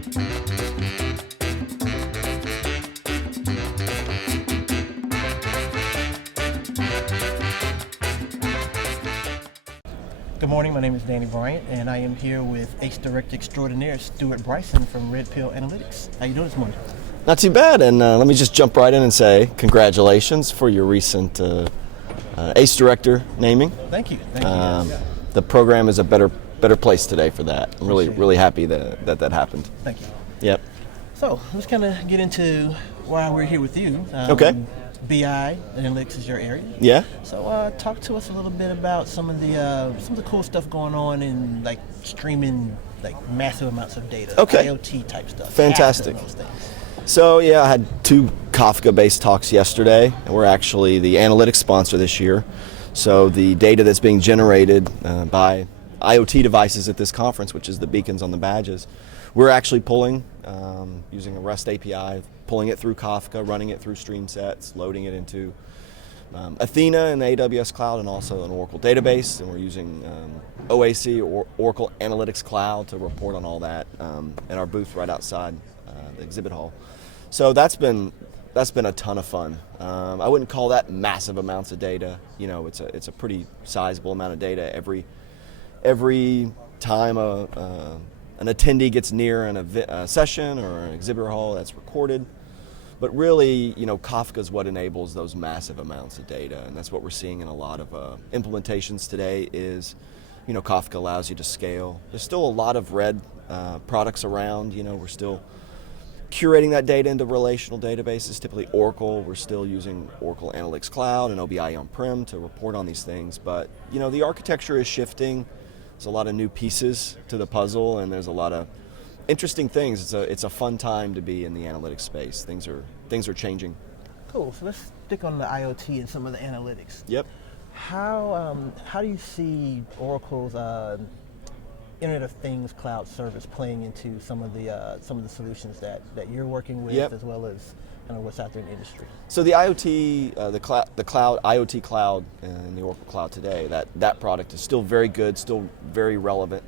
Good morning, my name is Danny Bryant, and I am here with Ace Director Extraordinaire Stewart Bryson from Red Pill Analytics. How you doing this morning? Not too bad, and let me just jump right in and say congratulations for your recent Ace Director naming. Thank you. Thank you. The program is a better place today for that. I'm really happy that happened. Thank you. Yep. So let's kind of get into why we're here with you. Okay. BI analytics is your area. Yeah. So talk to us a little bit about some of the cool stuff going on in like streaming like massive amounts of data. Okay. IoT type stuff. Fantastic. Those things. So yeah, I had 2 Kafka-based talks yesterday, and we're actually the analytics sponsor this year. So the data that's being generated by IoT devices at this conference, which is the beacons on the badges, we're actually pulling using a REST API, pulling it through Kafka, running it through stream sets, loading it into Athena in the AWS cloud and also an Oracle database, and we're using OAC, or Oracle Analytics Cloud, to report on all that at our booth right outside the exhibit hall. So that's been a ton of fun. I wouldn't call that massive amounts of data. You know, it's a pretty sizable amount of data every time an attendee gets near a session or an exhibitor hall that's recorded. But really, you know, Kafka is what enables those massive amounts of data, and that's what we're seeing in a lot of implementations today is, you know, Kafka allows you to scale. There's still a lot of red products around. You know, we're still curating that data into relational databases, typically Oracle. We're still using Oracle Analytics Cloud and OBI on-prem to report on these things. But, you know, the architecture is shifting. There's a lot of new pieces to the puzzle, and there's a lot of interesting things. It's a fun time to be in the analytics space. Things are changing. Cool. So let's stick on the IoT and some of the analytics. Yep. How do you see Oracle's Internet of Things cloud service playing into some of the solutions that you're working with, Yep. as well as kind of what's out there in the industry? So the IoT, the cloud IoT cloud in the Oracle Cloud today, that product is still very good, still very relevant,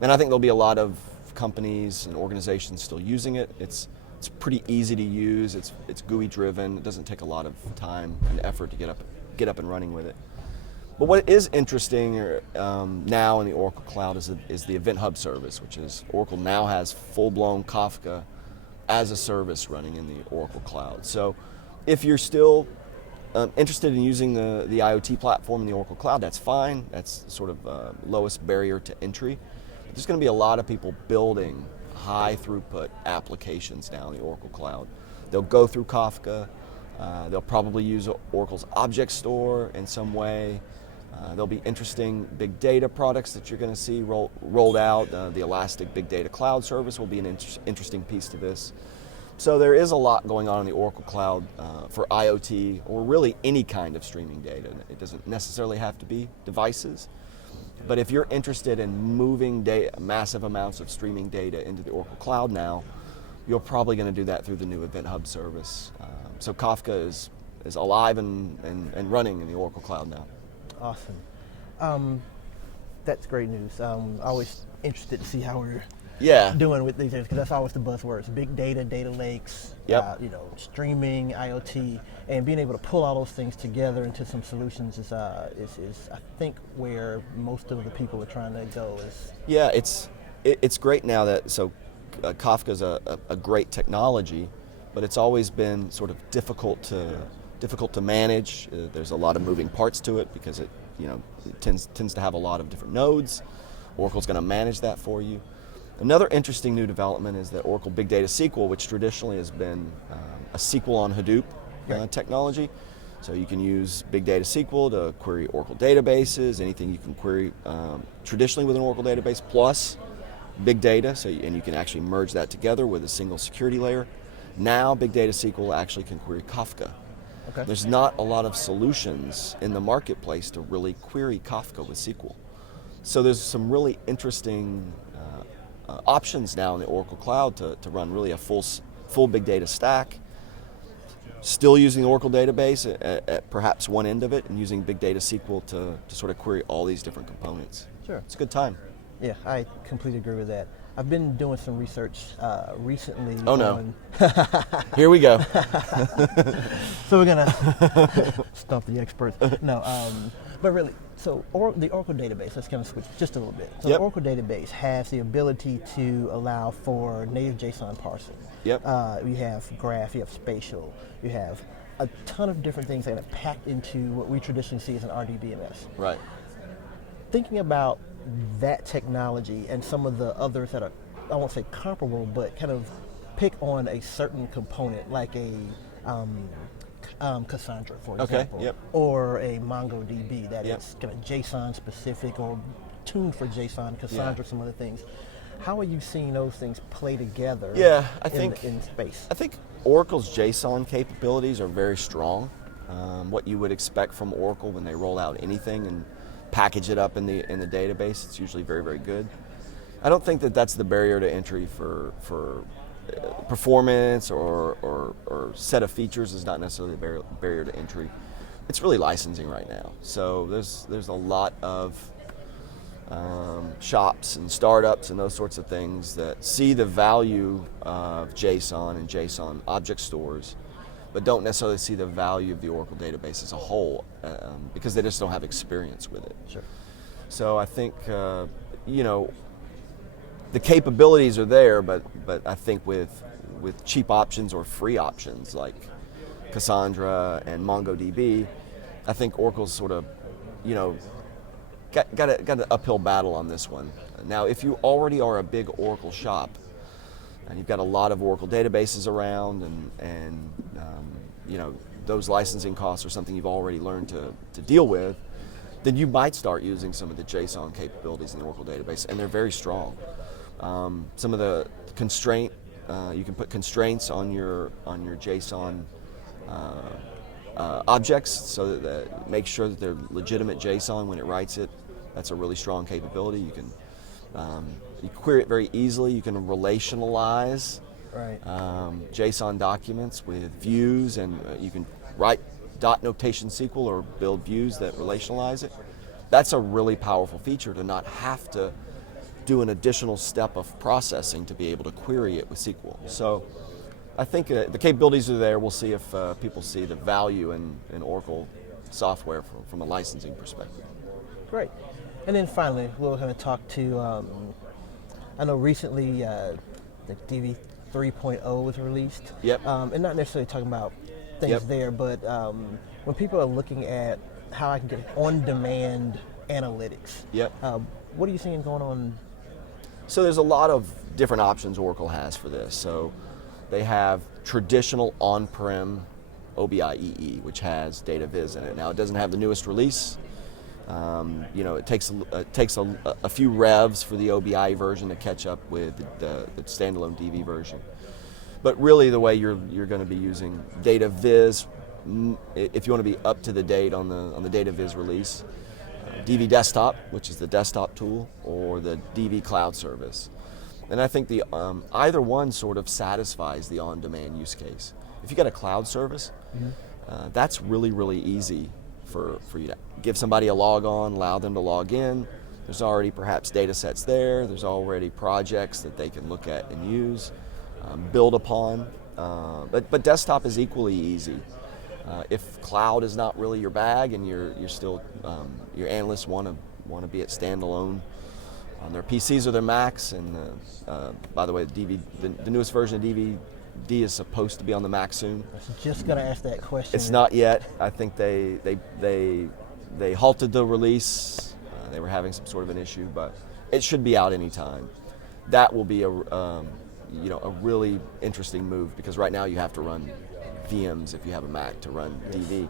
and I think there'll be a lot of companies and organizations still using it. It's pretty easy to use. It's GUI driven. It doesn't take a lot of time and effort to get up and running with it. But what is interesting now in the Oracle Cloud is the Event Hub service, which is Oracle now has full-blown Kafka as a service running in the Oracle Cloud. So if you're still interested in using the IoT platform in the Oracle Cloud, that's fine. That's sort of lowest barrier to entry. There's going to be a lot of people building high throughput applications now in the Oracle Cloud. They'll go through Kafka. They'll probably use Oracle's object store in some way. There'll be interesting big data products that you're going to see rolled out. The Elastic Big Data Cloud Service will be an interesting piece to this. So there is a lot going on in the Oracle Cloud for IoT, or really any kind of streaming data. It doesn't necessarily have to be devices. But if you're interested in moving massive amounts of streaming data into the Oracle Cloud now, you're probably going to do that through the new Event Hub service. So Kafka is alive and running in the Oracle Cloud now. Awesome. That's great news. Always interested to see how we're doing with these things, because that's always the buzzwords: big data, data lakes, Yep. streaming, IoT, and being able to pull all those things together into some solutions is I think where most of the people are trying to go. Yeah, it's great now that Kafka is a great technology, but it's always been sort of difficult to manage. There's a lot of moving parts to it because it tends to have a lot of different nodes. Oracle's going to manage that for you. Another interesting new development is that Oracle Big Data SQL, which traditionally has been a SQL on Hadoop technology. So you can use Big Data SQL to query Oracle databases, anything you can query traditionally with an Oracle database, plus big data, and you can actually merge that together with a single security layer. Now Big Data SQL actually can query Kafka. Okay. There's not a lot of solutions in the marketplace to really query Kafka with SQL. So there's some really interesting options now in the Oracle Cloud to run really a full big data stack, still using the Oracle database at perhaps one end of it, and using Big Data SQL to sort of query all these different components. Sure. It's a good time. Yeah, I completely agree with that. I've been doing some research recently. Oh no! On Here we go. So we're gonna stump the experts. No, but really, so the Oracle database. Let's kind of switch just a little bit. So Yep. the Oracle database has the ability to allow for native JSON parsing. Yep. You have graph, you have spatial, you have a ton of different things that are packed into what we traditionally see as an RDBMS. Right. Thinking about that technology and some of the others that are, I won't say comparable, but kind of pick on a certain component, like a Cassandra, for example, Yep. or a MongoDB that Yep. is kind of JSON specific or tuned for JSON, Cassandra, some other things. How are you seeing those things play together? Yeah, I think in space. I think Oracle's JSON capabilities are very strong. What you would expect from Oracle when they roll out anything and package it up in the database, it's usually very, very good. I don't think that that's the barrier to entry for performance or set of features is not necessarily the barrier to entry. It's really licensing right now. So there's a lot of shops and startups and those sorts of things that see the value of JSON and JSON object stores, but don't necessarily see the value of the Oracle database as a whole because they just don't have experience with it. Sure. So I think the capabilities are there, but I think with cheap options or free options like Cassandra and MongoDB, I think Oracle's sort of got an uphill battle on this one. Now, if you already are a big Oracle shop and you've got a lot of Oracle databases around and those licensing costs are something you've already learned to deal with, then you might start using some of the JSON capabilities in the Oracle database, and they're very strong. Some of the constraint, you can put constraints on your JSON objects so that make sure that they're legitimate JSON when it writes it. That's a really strong capability. You can query it very easily. You can relationalize JSON documents with views, and you can write dot notation SQL or build views that relationalize it. That's a really powerful feature, to not have to do an additional step of processing to be able to query it with SQL. So I think the capabilities are there. We'll see if people see the value in Oracle software from a licensing perspective. Great. And then finally, we're going to talk to, I know recently the DV 3.0 was released. Yep. And not necessarily talking about things there, but when people are looking at how I can get on-demand analytics, what are you seeing going on? So there's a lot of different options Oracle has for this. So they have traditional on-prem OBIEE, which has data viz in it. Now it doesn't have the newest release. It takes a few revs for the OBI version to catch up with the standalone DV version. But really, the way you're going to be using data viz, if you want to be up to the date on the data viz release, DV Desktop, which is the desktop tool, or the DV Cloud service. And I think the either one sort of satisfies the on-demand use case. If you got a cloud service, that's really, really easy for you to give somebody a log on, allow them to log in. There's already perhaps data sets there. There's already projects that they can look at and use, build upon. But desktop is equally easy. If cloud is not really your bag and you're still your analysts want to be at standalone on their PCs or their Macs, and by the way, the newest version of DVD is supposed to be on the Mac soon. I was just going to ask that question. It's not yet. I think they halted the release. They were having some sort of an issue, but it should be out anytime. That will be a really interesting move, because right now you have to run VMs if you have a Mac to run DV.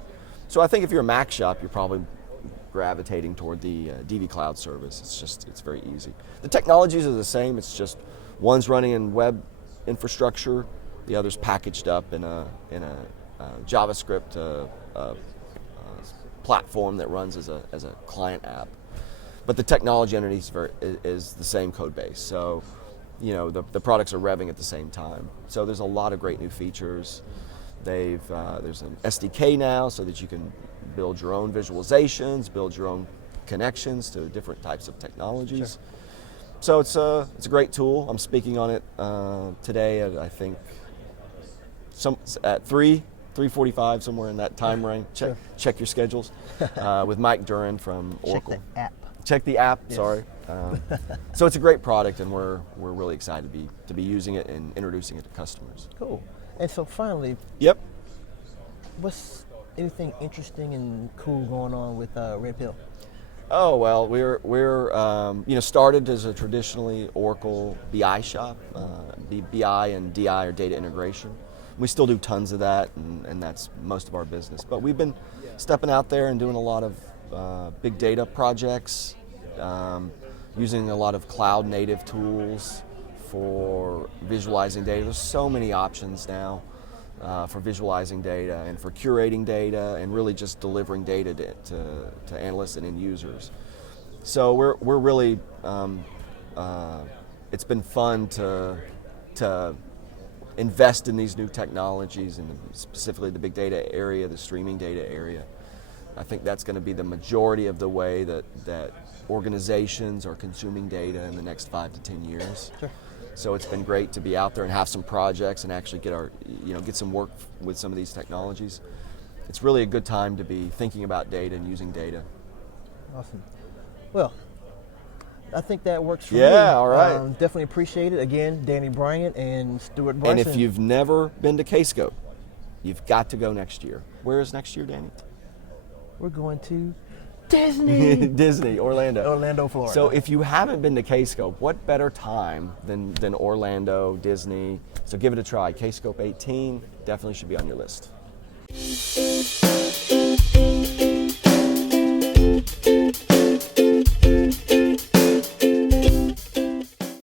So I think if you're a Mac shop, you're probably gravitating toward the DV Cloud service. It's very easy. The technologies are the same. It's just one's running in web infrastructure, the other's packaged up in a JavaScript platform that runs as a client app. But the technology underneath is the same code base. So, the products are revving at the same time. So there's a lot of great new features. There's an SDK now so that you can build your own visualizations, build your own connections to different types of technologies. So it's a great tool. I'm speaking on it today at, I think, at 3:45, somewhere in that time range. Check your schedules with Mike Duran from Oracle. Check the app. Check the app. Yes. Sorry. So it's a great product, and we're really excited to be using it and introducing it to customers. Cool. And so finally, Yep. what's anything interesting and cool going on with Red Pill? Oh well, we're started as a traditionally Oracle BI shop, BI and DI or data integration. We still do tons of that, and that's most of our business. But we've been stepping out there and doing a lot of big data projects, using a lot of cloud native tools for visualizing data. There's so many options now for visualizing data and for curating data and really just delivering data to analysts and end users. So we're really it's been fun to invest in these new technologies, and specifically the big data area, the streaming data area. I think that's going to be the majority of the way that organizations are consuming data in the next 5 to 10 years. Sure. So it's been great to be out there and have some projects and actually get some work with some of these technologies. It's really a good time to be thinking about data and using data. Awesome. Well, I think that works for me. Yeah, all right. Definitely appreciate it. Again, Danny Bryant and Stewart Bryson. And if you've never been to Kscope, you've got to go next year. Where is next year, Danny? We're going to Disney. Disney, Orlando. Orlando, Florida. So if you haven't been to Kscope, what better time than Orlando, Disney? So give it a try. Kscope 18 definitely should be on your list.